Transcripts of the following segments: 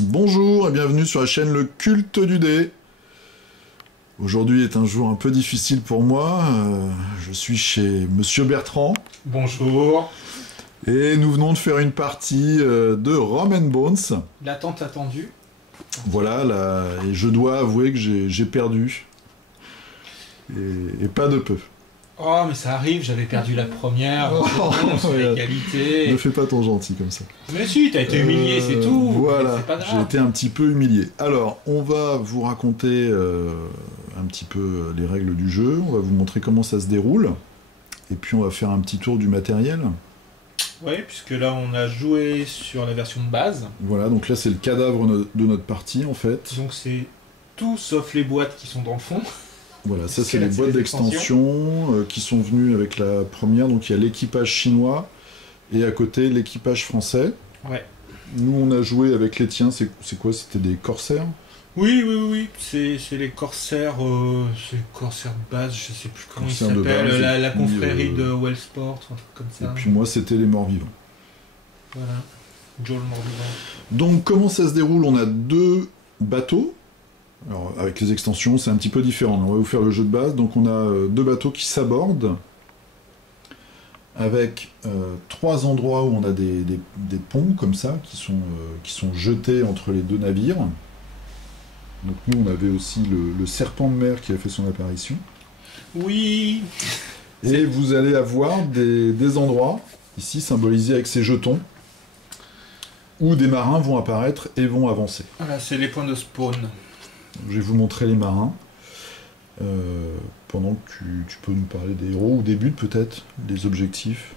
Bonjour et bienvenue sur la chaîne Le Culte du Dé. Aujourd'hui est un jour un peu difficile pour moi. Je suis chez Monsieur Bertrand. Bonjour. Et nous venons de faire une partie de Rum and Bones. L'attente attendue. Voilà, et je dois avouer que j'ai perdu. Et pas de peu. Oh, mais ça arrive, j'avais perdu la première. C'est l'égalité. Ne fais pas ton gentil comme ça. Mais si, t'as été humilié, c'est tout. Voilà, c'est pas grave. j'ai été un petit peu humilié. Alors, on va vous raconter un petit peu les règles du jeu. On va vous montrer comment ça se déroule. Et puis, on va faire un petit tour du matériel. Oui, puisque là, on a joué sur la version de base. Voilà, donc là, c'est le cadavre de notre partie, en fait. Donc, c'est tout sauf les boîtes qui sont dans le fond. Voilà, ça c'est les boîtes d'extension qui sont venues avec la première. Donc il y a l'équipage chinois et à côté l'équipage français. Ouais. Nous on a joué avec les tiens, c'est quoi? C'était des corsaires? Oui. C'est les corsaires, c'est les corsaires de base, je sais plus comment ils s'appellent, la confrérie de Wellsport, un truc comme ça. Et puis moi c'était les morts-vivants. Voilà, Joe le mort-vivant. Donc comment ça se déroule? On a deux bateaux. Alors, avec les extensions, c'est un petit peu différent. On va vous faire le jeu de base. Donc, on a deux bateaux qui s'abordent avec trois endroits où on a des ponts comme ça qui sont jetés entre les deux navires. Donc, nous, on avait aussi le serpent de mer qui a fait son apparition. Oui. Et vous allez avoir des endroits, ici symbolisés avec ces jetons, où des marins vont apparaître et vont avancer. Voilà, c'est les points de spawn. Je vais vous montrer les marins. Pendant que tu peux nous parler des héros ou des buts peut-être, des objectifs.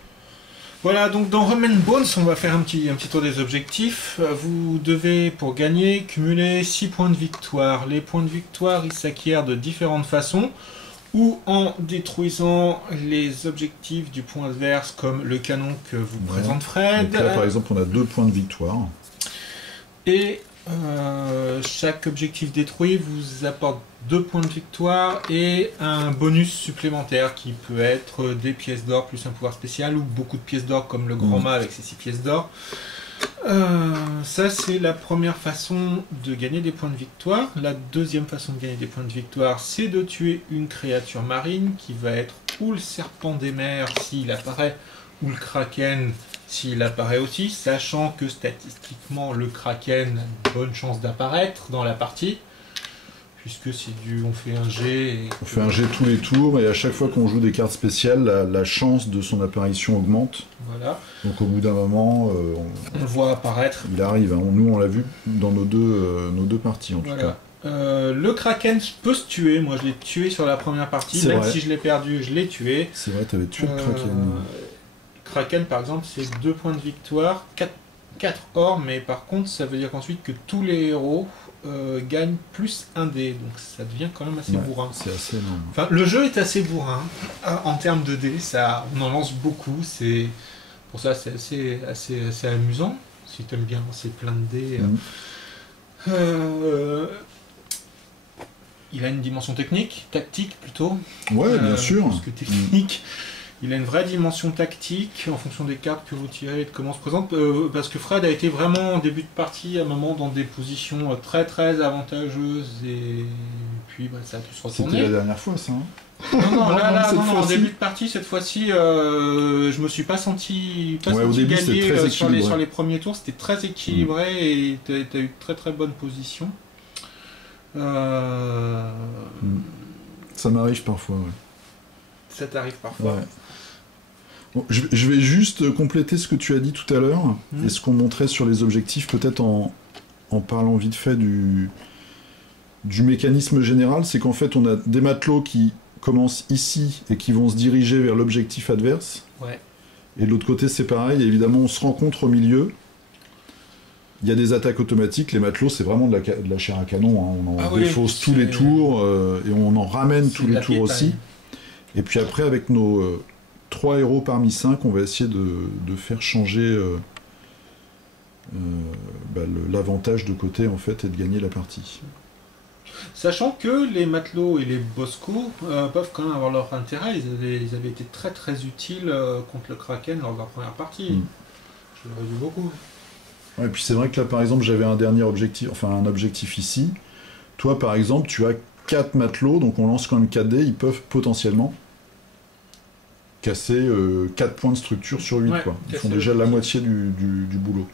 Voilà, donc dans Rum and Bones, on va faire un petit tour des objectifs. Vous devez, pour gagner, cumuler 6 points de victoire. Les points de victoire, ils s'acquièrent de différentes façons, ou en détruisant les objectifs du point adverse, comme le canon que vous présente Fred. Donc là, par exemple, on a 2 points de victoire. Et chaque objectif détruit vous apporte 2 points de victoire et un bonus supplémentaire qui peut être des pièces d'or plus un pouvoir spécial ou beaucoup de pièces d'or comme le grand mât avec ses 6 pièces d'or. Ça c'est la première façon de gagner des points de victoire. La deuxième façon de gagner des points de victoire, c'est de tuer une créature marine qui va être ou le serpent des mers s'il apparaît, ou le kraken s'il apparaît aussi, sachant que statistiquement le kraken a une bonne chance d'apparaître dans la partie, puisque on fait un jet. On fait un jet tous les tours, et à chaque fois qu'on joue des cartes spéciales, la chance de son apparition augmente. Voilà. Donc au bout d'un moment, on le voit apparaître. Il arrive, hein. Nous on l'a vu dans nos deux parties en tout cas. Le kraken peut se tuer, moi je l'ai tué sur la première partie, même si je l'ai perdu, je l'ai tué. C'est vrai, tu avais tué le kraken. Kraken par exemple c'est 2 points de victoire, 4 or, mais par contre ça veut dire qu'ensuite que tous les héros gagnent plus 1 dé, donc ça devient quand même assez bourrin. C'est assez énorme. Enfin, le jeu est assez bourrin en termes de dés, on en lance beaucoup, pour ça c'est assez amusant, si tu aimes bien lancer plein de dés. Il a une dimension tactique plutôt. Ouais, bien sûr. Parce que technique. Il a une vraie dimension tactique en fonction des cartes que vous tirez et de comment on se présente. Parce que Fred a été vraiment en début de partie à un moment dans des positions très très avantageuses et puis ça a pu se retourner. C'était la dernière fois ça. Hein non, en début de partie cette fois-ci, je me suis pas senti gagner sur les premiers tours. C'était très équilibré et tu as eu de très très bonne position. Ça m'arrive parfois, ouais. Ça t'arrive parfois. Ouais. Bon, je vais juste compléter ce que tu as dit tout à l'heure et ce qu'on montrait sur les objectifs, peut-être en parlant vite fait du mécanisme général. C'est qu'en fait, on a des matelots qui commencent ici et qui vont se diriger vers l'objectif adverse. Ouais. Et de l'autre côté, c'est pareil. Et évidemment, on se rencontre au milieu. Il y a des attaques automatiques. Les matelots, c'est vraiment de la chair à canon. Hein. On en défausse tous les tours et on en ramène tous les tours aussi. Et puis après, avec nos 3 héros parmi 5, on va essayer de faire changer l'avantage de côté en fait et de gagner la partie. Sachant que les matelots et les boscos peuvent quand même avoir leur intérêt, ils avaient été très très utiles contre le Kraken lors de leur première partie. Je l'aurais vu beaucoup. Ouais, et puis c'est vrai que là, par exemple, j'avais un dernier objectif, enfin un objectif ici. Toi, par exemple, tu as 4 matelots, donc on lance quand même 4 dés, ils peuvent potentiellement casser 4 points de structure sur 8, quoi. Ils font déjà la moitié du boulot.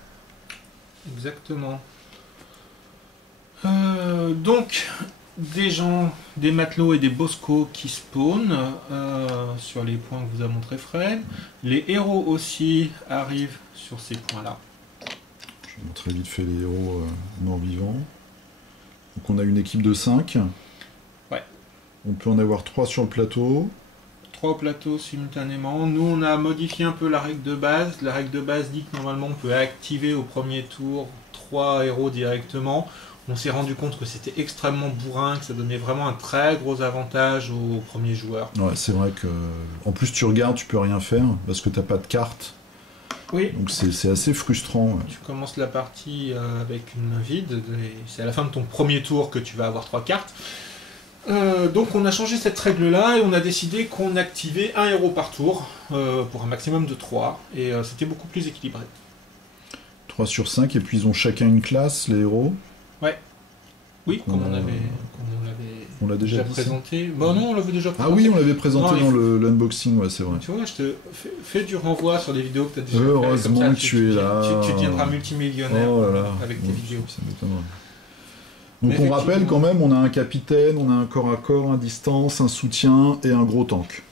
Exactement. Donc, des matelots et des boscos qui spawnent sur les points que vous a montré Fred. Les héros aussi arrivent sur ces points-là. Je vais montrer vite fait les héros morts-vivants. Donc on a une équipe de 5. Ouais. On peut en avoir 3 sur le plateau. 3 plateaux simultanément. Nous, on a modifié un peu la règle de base. La règle de base dit que normalement, on peut activer au premier tour 3 héros directement. On s'est rendu compte que c'était extrêmement bourrin, que ça donnait vraiment un très gros avantage aux premiers joueurs. Ouais, c'est vrai que... En plus, tu regardes, tu peux rien faire, parce que t'as pas de carte. Oui. Donc c'est assez frustrant. Ouais. Tu commences la partie avec une main vide, et c'est à la fin de ton premier tour que tu vas avoir 3 cartes. Donc on a changé cette règle-là et on a décidé qu'on activait un héros par tour pour un maximum de 3 et c'était beaucoup plus équilibré. 3 sur 5 et puis ils ont chacun une classe, les héros. Ouais. Oui, comme on l'a déjà présenté. Bah non, on l'avait déjà présenté. Ah oui, on l'avait présenté dans l'unboxing, ouais, c'est vrai. Tu vois, je te fais du renvoi sur des vidéos que tu as déjà fait. Heureusement que tu es là. Tu deviendras multimillionnaire avec tes vidéos. Ça m'étonnerait. Donc on rappelle quand même, on a un capitaine, on a un corps à corps, un distance, un soutien et un gros tank.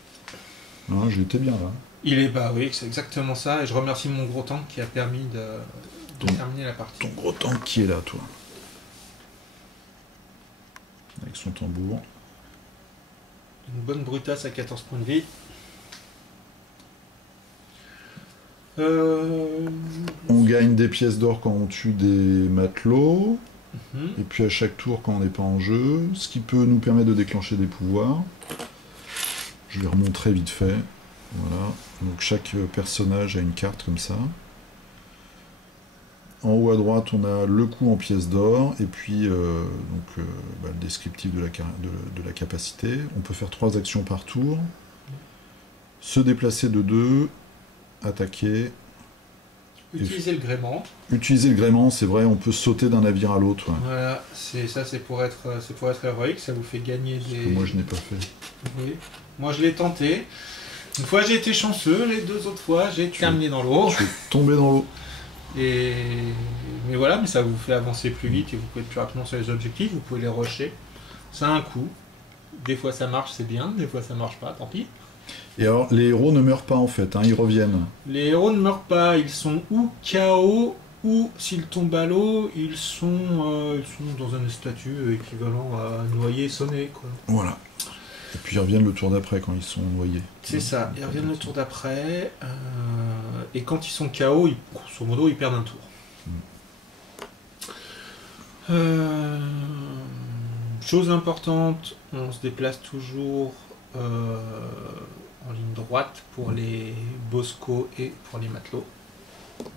Hein, j'étais bien là. Il est oui, c'est exactement ça. Et je remercie mon gros tank qui a permis de terminer la partie. Ton gros tank qui est là, toi. Avec son tambour. Une bonne brutasse à 14 points de vie. On gagne des pièces d'or quand on tue des matelots. Et puis à chaque tour quand on n'est pas en jeu, ce qui peut nous permettre de déclencher des pouvoirs. Je vais remontrer vite fait. Voilà. Donc chaque personnage a une carte comme ça. En haut à droite, on a le coup en pièces d'or et puis le descriptif de la capacité. On peut faire 3 actions par tour. Se déplacer de 2, attaquer. Utiliser le gréement. Utiliser le gréement, c'est vrai, on peut sauter d'un navire à l'autre. Ouais. Voilà, c'est pour être héroïque, ça vous fait gagner des... Que moi je n'ai pas fait. Oui. Moi je l'ai tenté. Une fois j'ai été chanceux, les 2 autres fois j'ai terminé dans l'eau. Je suis tombé dans l'eau. Mais voilà, mais ça vous fait avancer plus vite et vous pouvez être plus rapidement sur les objectifs, vous pouvez les rusher. Ça a un coût. Des fois ça marche, c'est bien, des fois ça marche pas, tant pis. Et alors, les héros ne meurent pas en fait, hein, ils reviennent. Les héros ne meurent pas, ils sont ou KO, ou s'ils tombent à l'eau, ils sont dans un statut équivalent à noyer, sonner, quoi. Voilà. Et puis ils reviennent le tour d'après quand ils sont noyés. C'est ça, ils reviennent le tour d'après, et quand ils sont KO, grosso modo, ils perdent un tour. Chose importante, on se déplace toujours en ligne droite pour les boscos et pour les matelots.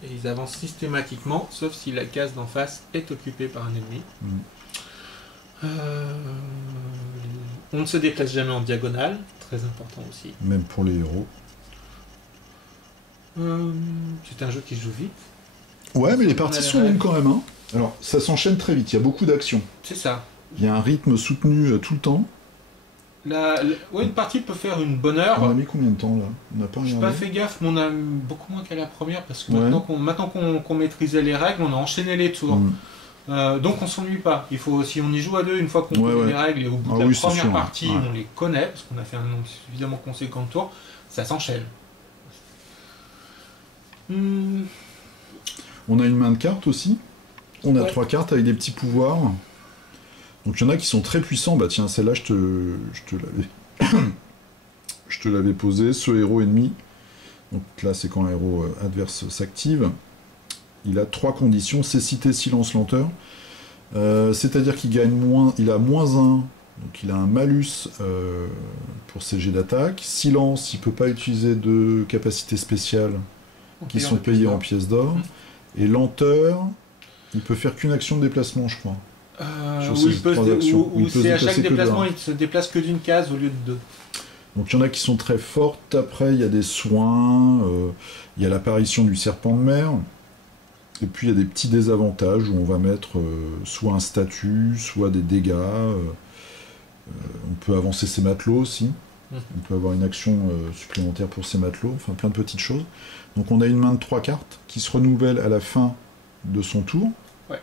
Et ils avancent systématiquement, sauf si la case d'en face est occupée par un ennemi. On ne se déplace jamais en diagonale, très important aussi. Même pour les héros. C'est un jeu qui se joue vite. Ouais, mais les parties sont longues quand même. Hein. Alors, ça s'enchaîne très vite, il y a beaucoup d'actions. C'est ça. Il y a un rythme soutenu tout le temps. Une partie peut faire une bonne heure. On a mis combien de temps là? On n'a pas regardé. J'ai pas fait gaffe, mais on a beaucoup moins qu'à la première parce que maintenant qu'on maîtrisait les règles, on a enchaîné les tours. Donc on s'ennuie pas. Il faut, si on y joue à 2, une fois qu'on connaît les règles et au bout de la première partie, on les connaît parce qu'on a fait un nombre suffisamment conséquent de tours, ça s'enchaîne. On a une main de cartes aussi. On a 3 cartes avec des petits pouvoirs. Donc il y en a qui sont très puissants. Bah tiens, celle-là, je te l'avais posé. Ce héros ennemi. Donc là, c'est quand un héros adverse s'active. Il a 3 conditions: cécité, silence, lenteur. C'est-à-dire qu'il gagne il a -1. Donc il a un malus pour ses jets d'attaque. Silence, il ne peut pas utiliser de capacités spéciales qui sont payées en pièces d'or. Et lenteur, il peut faire qu'une action de déplacement, je crois. C'est à chaque déplacement, il se déplace que d'une case au lieu de 2. Donc il y en a qui sont très fortes. Après, il y a des soins, il y a l'apparition du serpent de mer. Et puis il y a des petits désavantages où on va mettre soit un statut, soit des dégâts. On peut avancer ses matelots aussi. On peut avoir une action supplémentaire pour ses matelots, enfin plein de petites choses. Donc on a une main de 3 cartes qui se renouvelle à la fin de son tour. Ouais.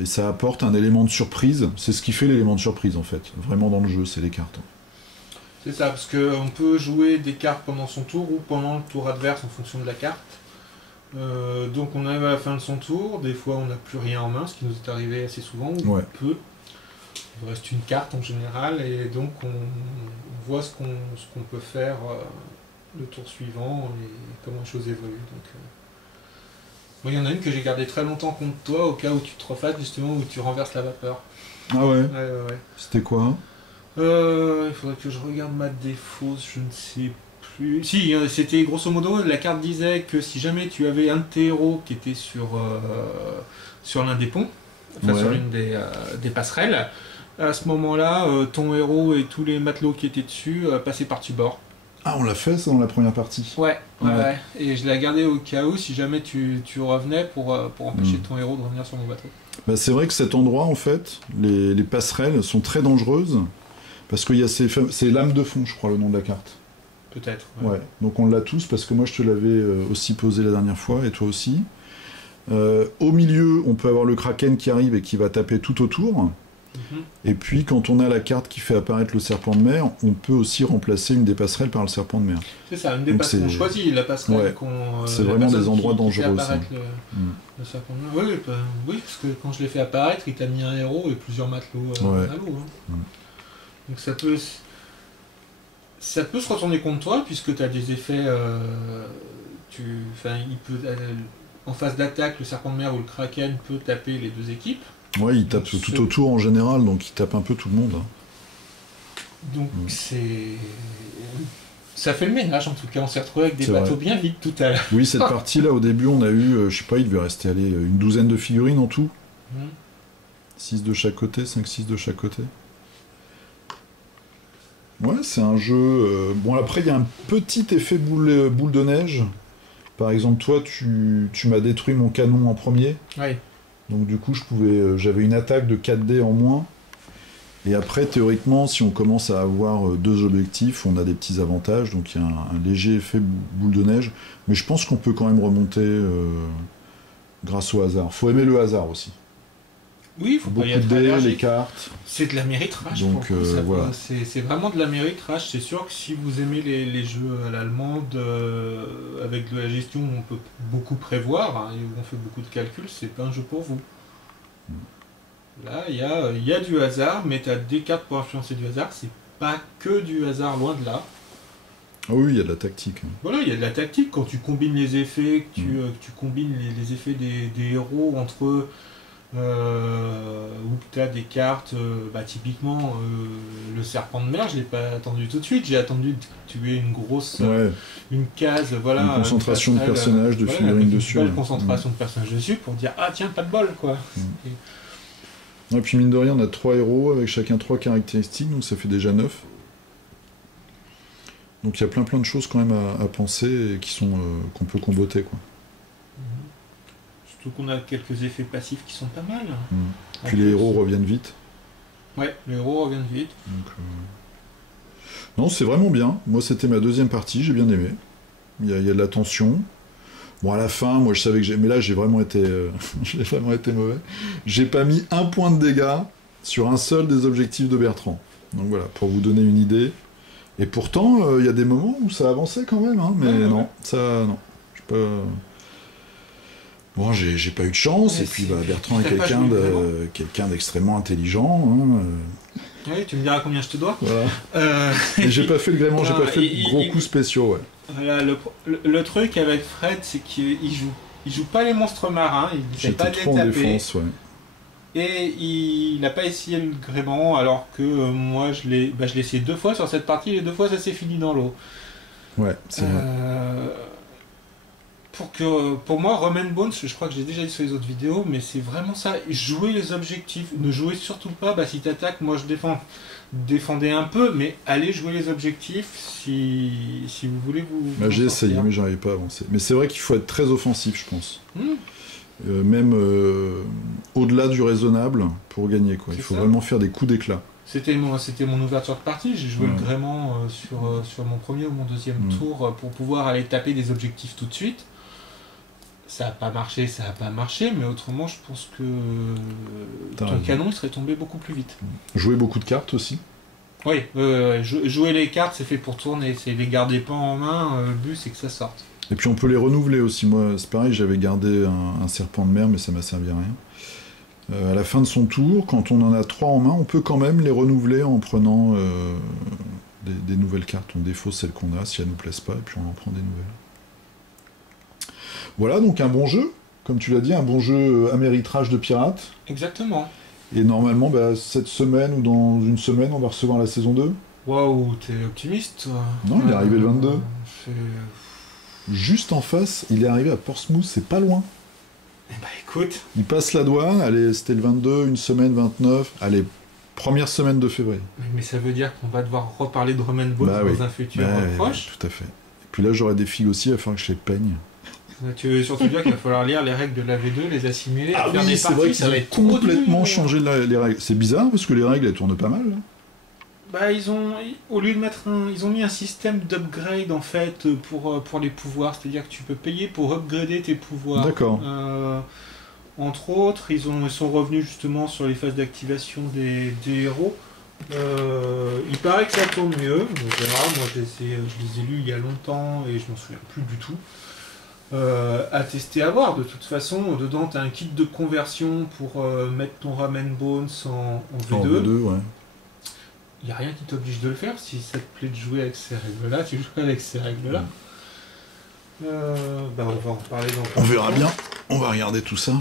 Et ça apporte un élément de surprise. C'est ce qui fait l'élément de surprise en fait. Vraiment dans le jeu, c'est les cartes. C'est ça, parce qu'on peut jouer des cartes pendant son tour ou pendant le tour adverse en fonction de la carte. Donc on arrive à la fin de son tour, des fois on n'a plus rien en main, ce qui nous est arrivé assez souvent, ou peu. Il reste une carte en général, et donc on voit ce qu'on peut faire le tour suivant et comment les choses évoluent. Donc, moi, il y en a une que j'ai gardée très longtemps contre toi, au cas où tu te refasses, justement, où tu renverses la vapeur. Ah ouais, ouais. C'était quoi? Il faudrait que je regarde ma défausse, je ne sais plus. Si, c'était grosso modo, la carte disait que si jamais tu avais un de tes héros qui était sur l'un des ponts, enfin sur l'une des passerelles, à ce moment-là, ton héros et tous les matelots qui étaient dessus passaient par-dessus bord. Ah, on l'a fait ça dans la première partie. Ouais. Et je l'ai gardé au cas où, si jamais tu revenais pour empêcher ton héros de revenir sur mon bateau. Bah, c'est vrai que cet endroit, en fait, les passerelles sont très dangereuses, parce qu'il y a c'est l'âme de fond, je crois, le nom de la carte. Peut-être. Ouais. Donc on l'a tous, parce que moi je te l'avais aussi posé la dernière fois, et toi aussi. Au milieu, on peut avoir le kraken qui arrive et qui va taper tout autour. Et puis quand on a la carte qui fait apparaître le serpent de mer, on peut aussi remplacer une des passerelles par le serpent de mer. C'est ça, une des passerelles. On choisit la passerelle c'est vraiment des endroits dangereux. Le serpent de mer. Oui, parce que quand je l'ai fait apparaître, il t'a mis un héros et plusieurs matelots à l'eau. Donc ça peut se retourner contre toi, puisque tu as des effets. Il peut, en phase d'attaque, le serpent de mer ou le kraken peut taper les deux équipes. Ouais, il tape tout autour en général, donc il tape un peu tout le monde. Donc ça fait le ménage en tout cas, on s'est retrouvé avec des bateaux bien vides tout à l'heure. Oui, cette partie-là, au début, on a eu, je sais pas, il devait rester une douzaine de figurines en tout. 6 de chaque côté, 5-6 de chaque côté. Ouais, c'est un jeu... Bon, après, il y a un petit effet boule de neige. Par exemple, toi, tu m'as détruit mon canon en premier. Oui. Donc du coup, j'avais une attaque de 4D en moins. Et après, théoriquement, si on commence à avoir 2 objectifs, on a des petits avantages. Donc il y a un léger effet boule de neige. Mais je pense qu'on peut quand même remonter grâce au hasard. Faut aimer le hasard aussi. Oui, il faut beaucoup de dés, les cartes. C'est de la mérite rage. Donc voilà. C'est vraiment de la mérite rage. C'est sûr que si vous aimez les jeux à l'allemande, avec de la gestion où on peut beaucoup prévoir, et où on fait beaucoup de calculs, c'est pas un jeu pour vous. Là, il y a du hasard, mais tu as des cartes pour influencer du hasard. C'est pas que du hasard, loin de là. Ah oui, il y a de la tactique. Voilà, il y a de la tactique. Quand tu combines les effets, que tu combines les effets des héros entre eux, où tu as des cartes, typiquement le serpent de mer, je l'ai pas attendu tout de suite, j'ai attendu que tu aies une grosse une case, voilà, une concentration de personnages, de figurines dessus. Une concentration de personnages dessus pour dire ah tiens, pas de bol quoi. Et puis mine de rien, on a 3 héros avec chacun 3 caractéristiques, donc ça fait déjà 9. Donc il y a plein de choses quand même à penser et qu'on peut comboter quoi. Surtout qu'on a quelques effets passifs qui sont pas mal. Puis les héros reviennent vite. Ouais, les héros reviennent vite. Donc, non, c'est vraiment bien. Moi, c'était ma deuxième partie, j'ai bien aimé. Il y a de la tension. Bon, à la fin, moi, je savais que mais là, j'ai vraiment été mauvais. J'ai pas mis un point de dégâts sur un seul des objectifs de Bertrand. Donc voilà, pour vous donner une idée. Et pourtant, il y a des moments où ça avançait quand même, hein, mais non. Je peux pas... Bon, j'ai pas eu de chance, et puis Bertrand est quelqu'un d'extrêmement intelligent. Oui, tu me diras combien je te dois. Voilà. Et j'ai pas fait le gréement, j'ai pas fait de gros coups spéciaux. Ouais. Voilà, le truc avec Fred, c'est qu'il joue pas les monstres marins, il sait pas les taper. En défense, et il n'a pas essayé le gréement, alors que moi je l'ai essayé 2 fois sur cette partie, et les 2 fois ça s'est fini dans l'eau. Ouais, c'est vrai. pour moi, Rum and Bones, je crois que j'ai déjà dit sur les autres vidéos, mais c'est vraiment ça. Jouer les objectifs. Ne jouez surtout pas, si t'attaques, moi je défends. Défendez un peu, mais allez jouer les objectifs si vous voulez vous. J'ai essayé, mais j'arrive pas à avancer. Mais c'est vrai qu'il faut être très offensif, je pense. Même au-delà du raisonnable pour gagner, quoi. Il faut vraiment faire des coups d'éclat. C'était mon ouverture de partie. J'ai joué le gréement sur mon premier ou mon deuxième tour pour pouvoir aller taper des objectifs tout de suite. Ça n'a pas marché, mais autrement, je pense que ton canon il serait tombé beaucoup plus vite. Jouer beaucoup de cartes aussi. Oui, jouer les cartes, c'est fait pour tourner. C'est les garder pas en main, le but c'est que ça sorte. Et puis on peut les renouveler aussi. Moi, c'est pareil, j'avais gardé un serpent de mer, mais ça m'a servi à rien. À la fin de son tour, quand on en a 3 en main, on peut quand même les renouveler en prenant des nouvelles cartes. On défausse celles qu'on a si elles ne nous plaisent pas, et puis on en prend des nouvelles. Voilà, donc un bon jeu, comme tu l'as dit, un bon jeu améritrage de pirates. Exactement. Et normalement, cette semaine ou dans une semaine, on va recevoir la saison 2. Waouh, t'es optimiste, toi. Non, il est arrivé le 22. Juste en face, il est arrivé à Portsmouth, c'est pas loin. Eh bah écoute. Il passe la douane, allez, c'était le 22, une semaine, 29, allez, première semaine de février. Mais ça veut dire qu'on va devoir reparler de Rum and Bones dans un futur proche. Tout à fait. Et puis là, j'aurai des filles aussi, il va falloir que je les peigne. Tu veux surtout dire qu'il va falloir lire les règles de la V2, les assimiler, faire des parties, vrai que ça va être complètement changé les règles. C'est bizarre parce que les règles elles tournent pas mal. Là. Au lieu de mettre ils ont mis un système d'upgrade en fait pour les pouvoirs, c'est-à-dire que tu peux payer pour upgrader tes pouvoirs. D'accord. Entre autres, ils sont revenus justement sur les phases d'activation des héros. Il paraît que ça tourne mieux, on verra. Moi je les ai lus il y a longtemps et je m'en souviens plus du tout. À tester, à voir. De toute façon, dedans, tu as un kit de conversion pour mettre ton Rum and Bones en V2. En V2, ouais. Il n'y a rien qui t'oblige de le faire. Si ça te plaît de jouer avec ces règles-là, tu joues avec ces règles-là. On va en parler dans on verra bien. On va regarder tout ça.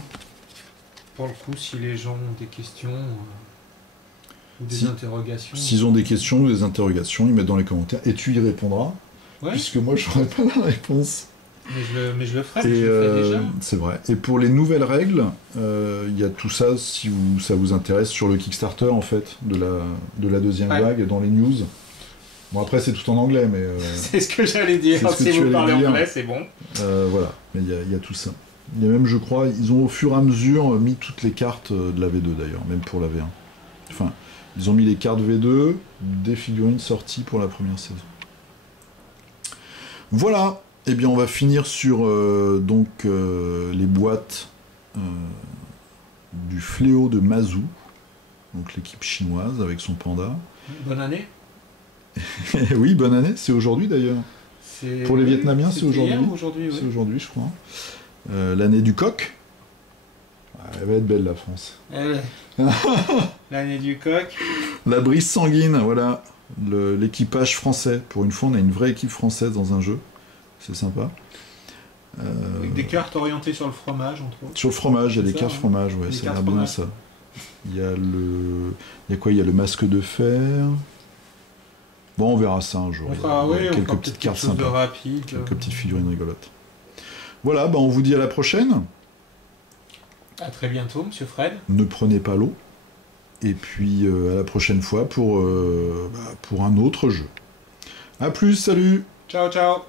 Pour le coup, si les gens ont des questions ou des interrogations... S'ils ont des questions ou des interrogations, ils mettent dans les commentaires. Et tu y répondras. Ouais. Puisque moi, je n'aurai pas la réponse. Mais je le ferai, je le fais déjà. C'est vrai. Et pour les nouvelles règles, il y a tout ça, si ça vous intéresse, sur le Kickstarter, en fait, de la deuxième vague, dans les news. Bon, après, c'est tout en anglais, mais... c'est ce que j'allais dire. Si vous parlez anglais, c'est bon. Voilà, mais il y a tout ça. Il y a même, je crois, ils ont au fur et à mesure mis toutes les cartes de la V2, d'ailleurs, même pour la V1. Enfin, ils ont mis les cartes V2, des figurines sorties pour la première saison. Voilà. Eh bien, on va finir sur les boîtes du Fléau de Mazou, donc l'équipe chinoise avec son panda. Bonne année. Oui, bonne année. C'est aujourd'hui d'ailleurs. Pour les Vietnamiens, c'est aujourd'hui. Oui. C'est aujourd'hui, je crois. L'année du coq. Elle va être belle, la France. L'année du coq. La brise sanguine, voilà. L'équipage français. Pour une fois, on a une vraie équipe française dans un jeu. C'est sympa. Avec des cartes orientées sur le fromage, entre autres. Sur le fromage, il y a des cartes fromage, ouais, ça a l'air bien ça. Il y a quoi? Il y a le masque de fer. Bon, on verra ça un jour. Il y a quelques petites cartes sympas. Rapide, quelques petites figurines rigolotes. Voilà, on vous dit à la prochaine. À très bientôt, monsieur Fred. Ne prenez pas l'eau. Et puis à la prochaine fois pour un autre jeu. A plus, salut. Ciao, ciao.